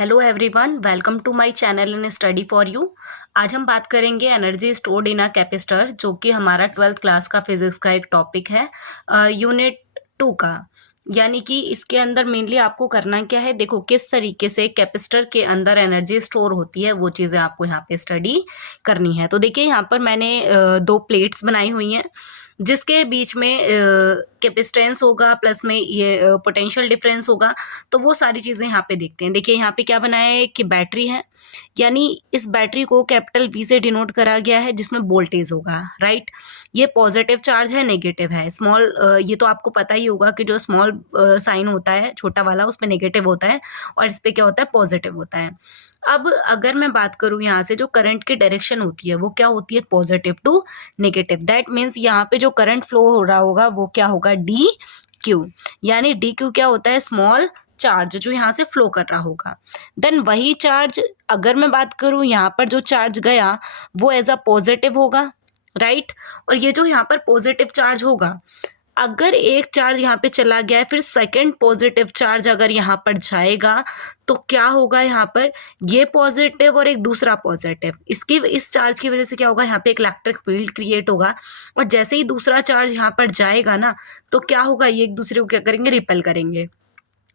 Hello everyone, welcome to my channel in study for you. आज हम बात करेंगे energy stored in a capacitor, जो कि हमारा 12th क्लास का फिजिक्स का एक टॉपिक है, यूनिट 2 का। यानी कि इसके अंदर मेनली आपको करना क्या है, देखो किस तरीके से कैपेसिटर के अंदर एनर्जी स्टोर होती है, वो चीज़ें आपको यहाँ पे स्टडी करनी है। तो देखिए यहाँ पर मैंने दो प्लेट्स बनाई हुई हैं, जिसके बीच में कैपेसिटेंस होगा, प्लस में ये पोटेंशियल डिफरेंस होगा। तो वो सारी चीज़ें यहाँ पे देखते हैं। देखिए यहाँ पे क्या बनाया है कि बैटरी है, यानी इस बैटरी को कैपिटल V से डिनोट करा गया है, जिसमें वोल्टेज होगा, राइट। ये पॉजिटिव चार्ज है, नेगेटिव है। स्मॉल ये तो आपको पता ही होगा कि जो स्मॉल साइन होता है छोटा वाला, उसमें नेगेटिव होता है और इस पे क्या होता है, पॉजिटिव होता है। अब अगर मैं बात करूँ यहाँ से, जो करंट की डायरेक्शन होती है वो क्या होती है, positive to negative. That means यहाँ पे जो करंट फ्लो हो रहा होगा वो क्या होगा, डी क्यू। यानी डी क्यू क्या होता है, स्मॉल चार्ज जो यहाँ से फ्लो कर रहा होगा। देन वही चार्ज, अगर मैं बात करूँ यहाँ पर जो चार्ज गया वो एज अ पॉजिटिव होगा, राइट। और ये जो यहाँ पर पॉजिटिव चार्ज होगा, अगर एक चार्ज यहाँ पे चला गया है, फिर सेकंड पॉजिटिव चार्ज अगर यहाँ पर जाएगा तो क्या होगा, यहाँ पर ये पॉजिटिव और एक दूसरा पॉजिटिव, इसकी इस चार्ज की वजह से क्या होगा, यहाँ पे एक इलेक्ट्रिक फील्ड क्रिएट होगा। और जैसे ही दूसरा चार्ज यहाँ पर जाएगा ना, तो क्या होगा, ये एक दूसरे को क्या करेंगे, रिपेल करेंगे।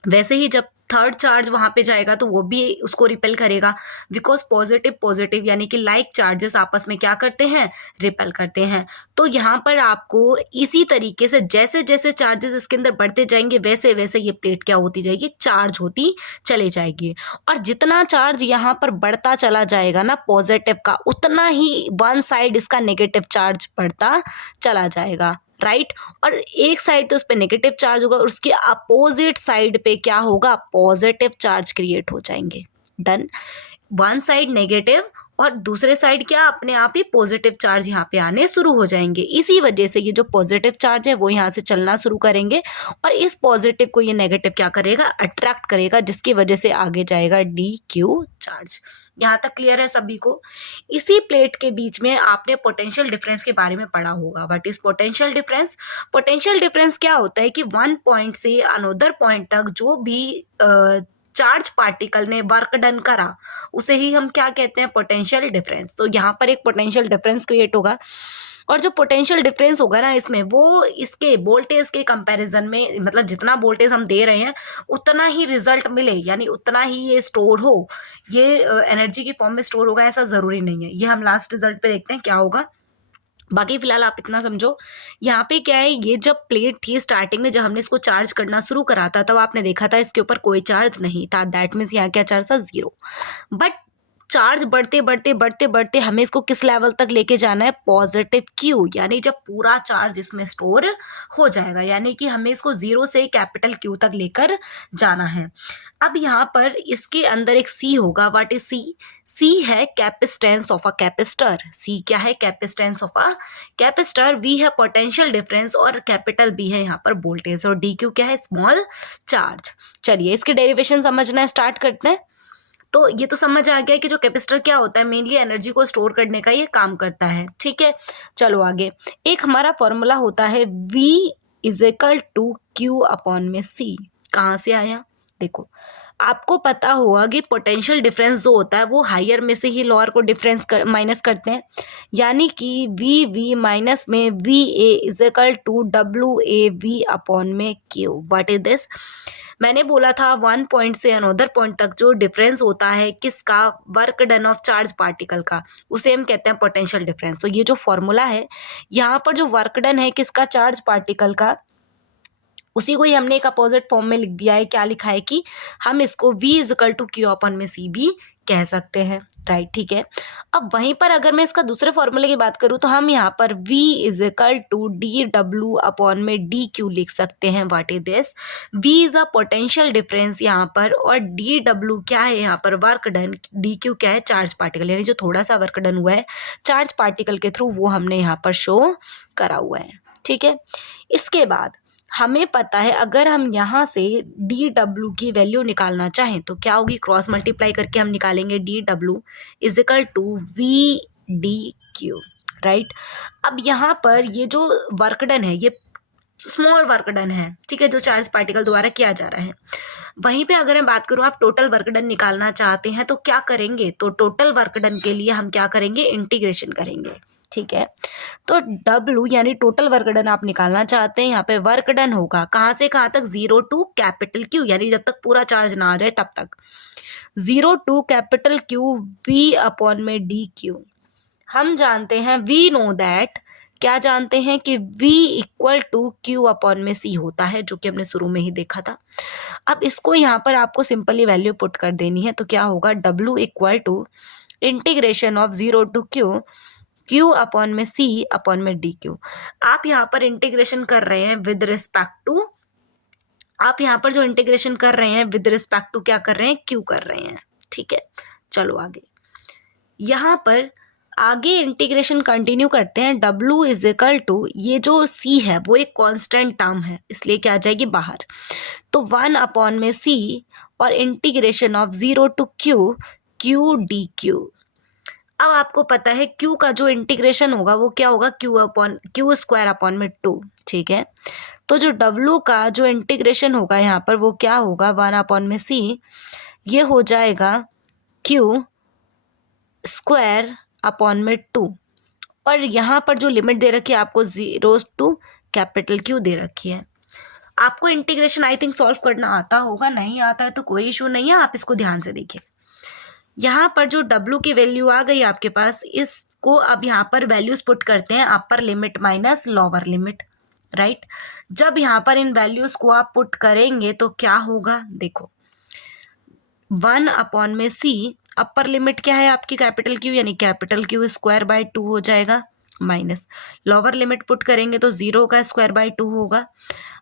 वैसे ही जब थर्ड चार्ज वहाँ पे जाएगा तो वो भी उसको रिपेल करेगा, बिकॉज पॉजिटिव पॉजिटिव यानी कि लाइक चार्जेस आपस में क्या करते हैं, रिपेल करते हैं। तो यहाँ पर आपको इसी तरीके से जैसे जैसे चार्जेस इसके अंदर बढ़ते जाएंगे, वैसे वैसे ये प्लेट क्या होती जाएगी, चार्ज होती चली जाएगी। और जितना चार्ज यहाँ पर बढ़ता चला जाएगा ना पॉजिटिव का, उतना ही वन साइड इसका नेगेटिव चार्ज बढ़ता चला जाएगा, राइट। और एक साइड तो उस पर नेगेटिव चार्ज होगा और उसके अपोजिट साइड पे क्या होगा, पॉजिटिव चार्ज क्रिएट हो जाएंगे। डन। वन साइड नेगेटिव और दूसरे साइड क्या, अपने आप ही पॉजिटिव चार्ज यहाँ पे आने शुरू हो जाएंगे। इसी वजह से ये जो पॉजिटिव चार्ज है वो यहाँ से चलना शुरू करेंगे और इस पॉजिटिव को ये नेगेटिव क्या करेगा, अट्रैक्ट करेगा, जिसकी वजह से आगे जाएगा डी क्यू चार्ज। यहाँ तक क्लियर है सभी को। इसी प्लेट के बीच में आपने पोटेंशियल डिफरेंस के बारे में पढ़ा होगा। What is potential difference? Potential difference क्या होता है कि वन पॉइंट से अनदर पॉइंट तक जो भी चार्ज पार्टिकल ने वर्क डन करा, उसे ही हम क्या कहते हैं, पोटेंशियल डिफरेंस। तो यहाँ पर एक पोटेंशियल डिफरेंस क्रिएट होगा और जो पोटेंशियल डिफरेंस होगा ना इसमें, वो इसके वोल्टेज के कंपैरिजन में, मतलब जितना वोल्टेज हम दे रहे हैं उतना ही रिजल्ट मिले, यानी उतना ही ये स्टोर हो, ये एनर्जी की फॉर्म में स्टोर होगा, ऐसा ज़रूरी नहीं है। ये हम लास्ट रिजल्ट पे देखते हैं क्या होगा। बाकी फिलहाल आप इतना समझो, यहाँ पे क्या है, ये जब प्लेट थी स्टार्टिंग में, जब हमने इसको चार्ज करना शुरू करा था, तब आपने देखा था इसके ऊपर कोई चार्ज नहीं था। दैट मीन्स यहाँ क्या चार्ज था, 0। बट चार्ज बढ़ते बढ़ते बढ़ते बढ़ते हमें इसको किस लेवल तक लेके जाना है, पॉजिटिव क्यू, यानी जब पूरा चार्ज इसमें स्टोर हो जाएगा, यानी कि हमें इसको 0 से कैपिटल क्यू तक लेकर जाना है। अब यहाँ पर इसके अंदर एक सी होगा। What is C? सी है capacitance of a capacitor. C क्या है, capacitance of a capacitor. V है पोटेंशियल डिफरेंस और कैपिटल बी है यहाँ पर वोल्टेज, और डी क्यू क्या है, स्मॉल चार्ज। चलिए इसके डेरिवेशन समझना स्टार्ट करते हैं। तो ये तो समझ आ गया कि जो कैपेसिटर क्या होता है, मेनली एनर्जी को स्टोर करने का ये काम करता है, ठीक है। चलो आगे, एक हमारा फॉर्मूला होता है V is equal to Q upon में C। कहाँ से आया, देखो आपको पता होगा कि पोटेंशियल डिफरेंस जो होता है वो हायर में से ही लोअर को डिफरेंस माइनस करते हैं, यानी कि V माइनस में VA is equal to WAV upon में Q। What is this? मैंने बोला था वन पॉइंट से अनदर पॉइंट तक जो डिफरेंस होता है किसका, work done of charge particle का, उसे हम कहते हैं पोटेंशियल डिफरेंस। तो ये जो फॉर्मूला है, यहाँ पर जो वर्क डन है किसका, चार्ज पार्टिकल का, उसी को ही हमने एक अपोजिट फॉर्म में लिख दिया है। क्या लिखा है कि हम इसको V is equal to Q upon में C भी कह सकते हैं, राइट, ठीक है। अब वहीं पर अगर मैं इसका दूसरे फॉर्मूले की बात करूँ तो हम यहाँ पर V is equal to DW upon में DQ लिख सकते हैं। What is this? V is a potential difference यहाँ पर, और DW क्या है यहाँ पर, वर्क डन। DQ क्या है, चार्ज पार्टिकल, यानी जो थोड़ा सा वर्क डन हुआ है चार्ज पार्टिकल के थ्रू, वो हमने यहाँ पर शो करा हुआ है, ठीक है। इसके बाद हमें पता है, अगर हम यहाँ से DW की वैल्यू निकालना चाहें तो क्या होगी, क्रॉस मल्टीप्लाई करके हम निकालेंगे DW is equal to VDQ, right. अब यहाँ पर ये जो वर्क डन है, ये स्मॉल वर्क डन है, ठीक है, जो चार्ज पार्टिकल द्वारा किया जा रहा है। वहीं पे अगर मैं बात करूँ आप टोटल वर्क डन निकालना चाहते हैं तो क्या करेंगे, तो टोटल वर्क डन के लिए हम क्या करेंगे, इंटीग्रेशन करेंगे, ठीक है। तो W यानी टोटल वर्क डन आप निकालना चाहते हैं, यहाँ पे वर्क डन होगा कहाँ से कहाँ तक, 0 टू कैपिटल Q, यानी जब तक पूरा चार्ज ना आ जाए तब तक, 0 to capital Q V upon में DQ। हम जानते हैं, वी नो दैट, क्या जानते हैं कि V equal to Q upon में C होता है, जो कि हमने शुरू में ही देखा था। अब इसको यहाँ पर आपको सिंपली वैल्यू पुट कर देनी है, तो क्या होगा, W equal to integration of 0 to Q upon में C अपॉन में DQ। आप यहाँ पर इंटीग्रेशन कर रहे हैं विद रिस्पेक्ट टू, आप यहाँ पर जो इंटीग्रेशन कर रहे हैं विद रिस्पेक्ट टू क्या कर रहे हैं, Q कर रहे हैं, ठीक है। चलो आगे, यहाँ पर आगे इंटीग्रेशन कंटिन्यू करते हैं। W इज इक्वल टू, ये जो C है वो एक कांस्टेंट टर्म है, इसलिए क्या आ जाएगी बाहर, तो 1 अपॉन में C और integration of 0 to Q DQ। अब आपको पता है Q का जो इंटीग्रेशन होगा वो क्या होगा, Q स्क्वायर अपॉन में 2, ठीक है। तो जो W का जो इंटीग्रेशन होगा यहाँ पर वो क्या होगा, 1 अपॉन में C, ये हो जाएगा Q स्क्वायर अपॉन में 2, और यहाँ पर जो लिमिट दे रखी है आपको 0 टू कैपिटल Q दे रखी है। आपको इंटीग्रेशन आई थिंक सॉल्व करना आता होगा, नहीं आता है तो कोई इशू नहीं है, आप इसको ध्यान से देखिए। यहाँ पर जो W की वैल्यू आ गई आपके पास, इसको अब यहाँ पर वैल्यूज पुट करते हैं, upper limit minus lower limit, right. जब यहाँ पर इन वैल्यूज को आप पुट करेंगे तो क्या होगा, देखो 1 अपॉन में C, अपर लिमिट क्या है आपकी कैपिटल Q, यानी कैपिटल Q स्क्वायर बाय 2 हो जाएगा, माइनस लोअर लिमिट पुट करेंगे तो 0 का स्क्वायर बाय 2 होगा।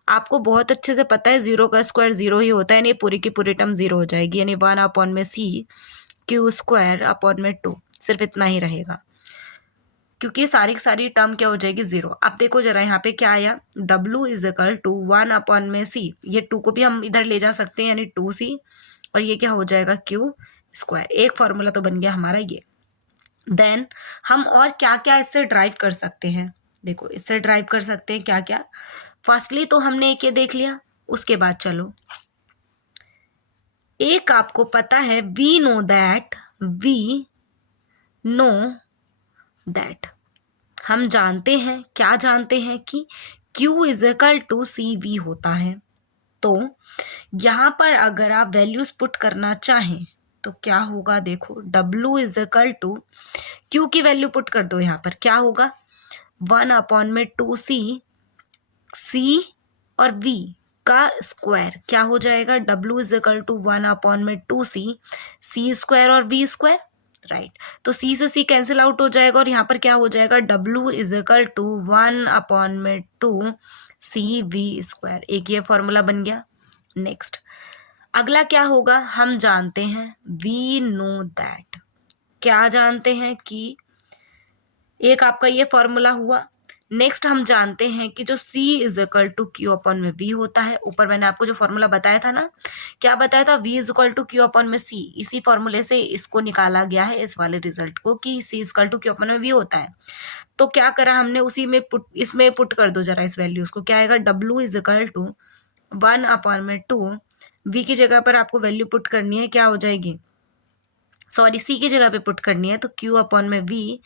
आपको बहुत अच्छे से पता है 0 का स्क्वायर 0 ही होता है, यानी पूरी की पूरी टर्म 0 हो जाएगी, यानी 1 अपॉन में C Q स्क्वायर अपॉन में 2, सिर्फ इतना ही रहेगा, क्योंकि सारी सारी टर्म क्या हो जाएगी 0। अब देखो जरा यहाँ पे क्या आया, W is equal to 1 upon में C, ये 2 को भी हम इधर ले जा सकते हैं, यानी 2C, और ये क्या हो जाएगा Q स्क्वायर। एक फॉर्मूला तो बन गया हमारा ये। देन हम और क्या क्या इससे ड्राइव कर सकते हैं, देखो इससे ड्राइव कर सकते हैं क्या क्या। फर्स्टली तो हमने एक ये देख लिया, उसके बाद चलो एक आपको पता है, वी नो दैट, हम जानते हैं, क्या जानते हैं कि Q is equal to CV होता है। तो यहाँ पर अगर आप वैल्यूज पुट करना चाहें तो क्या होगा, देखो W is equal to, Q की वैल्यू पुट कर दो, यहाँ पर क्या होगा 1 अपॉन में 2C, C और V का स्क्वायर क्या हो जाएगा, W is equal to 1 upon में 2C, C स्क्वायर और V स्क्वायर, राइट। तो C से C कैंसिल आउट हो जाएगा और यहाँ पर क्या हो जाएगा, W is equal to 1 upon में 2CV स्क्वायर। एक ये फॉर्मूला बन गया। नेक्स्ट अगला क्या होगा, हम जानते हैं वी नो दैट, क्या जानते हैं कि एक आपका ये फॉर्मूला हुआ। नेक्स्ट हम जानते हैं कि जो C is equal to Q upon में V होता है। ऊपर मैंने आपको जो फॉर्मूला बताया था ना, क्या बताया था, V is equal to Q upon में C, इसी फॉर्मूले से इसको निकाला गया है, इस वाले रिजल्ट को, कि C is equal to Q upon में V होता है। तो क्या करा हमने, उसी में इसमें पुट कर दो जरा इस वैल्यूज को, क्या आएगा, W is equal to 1 upon में 2, V की जगह पर आपको वैल्यू पुट करनी है, क्या हो जाएगी, सॉरी C की जगह पे पुट करनी है, तो Q अपॉन में V,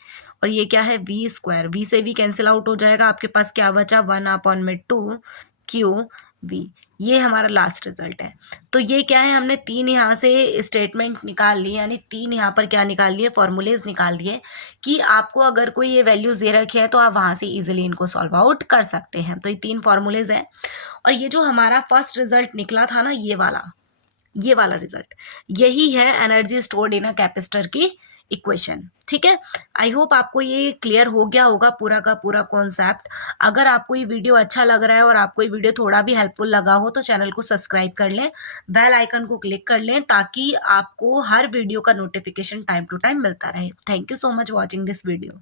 और ये क्या है V स्क्वायर, V से V कैंसिल आउट हो जाएगा, आपके पास क्या बचा 1 अपॉन में 2Q V। ये हमारा लास्ट रिजल्ट है। तो ये क्या है, हमने 3 यहाँ से स्टेटमेंट निकाल लिए, यानी 3 यहाँ पर क्या निकाल लिए, फॉर्मूलेज निकाल दिए, कि आपको अगर कोई ये वैल्यूज दे रखे हैं तो आप वहाँ से इजीली इनको सॉल्व आउट कर सकते हैं। तो ये 3 फॉर्मूलेज हैं। और ये जो हमारा फर्स्ट रिजल्ट निकला था ना, ये वाला रिजल्ट, यही है energy stored in a capacitor की इक्वेशन। ठीक है, आई होप आपको ये क्लियर हो गया होगा पूरा का पूरा कॉन्सेप्ट। अगर आपको ये वीडियो अच्छा लग रहा है और आपको ये वीडियो थोड़ा भी हेल्पफुल लगा हो तो चैनल को सब्सक्राइब कर लें, बेल आइकन को क्लिक कर लें, ताकि आपको हर वीडियो का नोटिफिकेशन टाइम टू टाइम मिलता रहे। Thank you so much watching this video.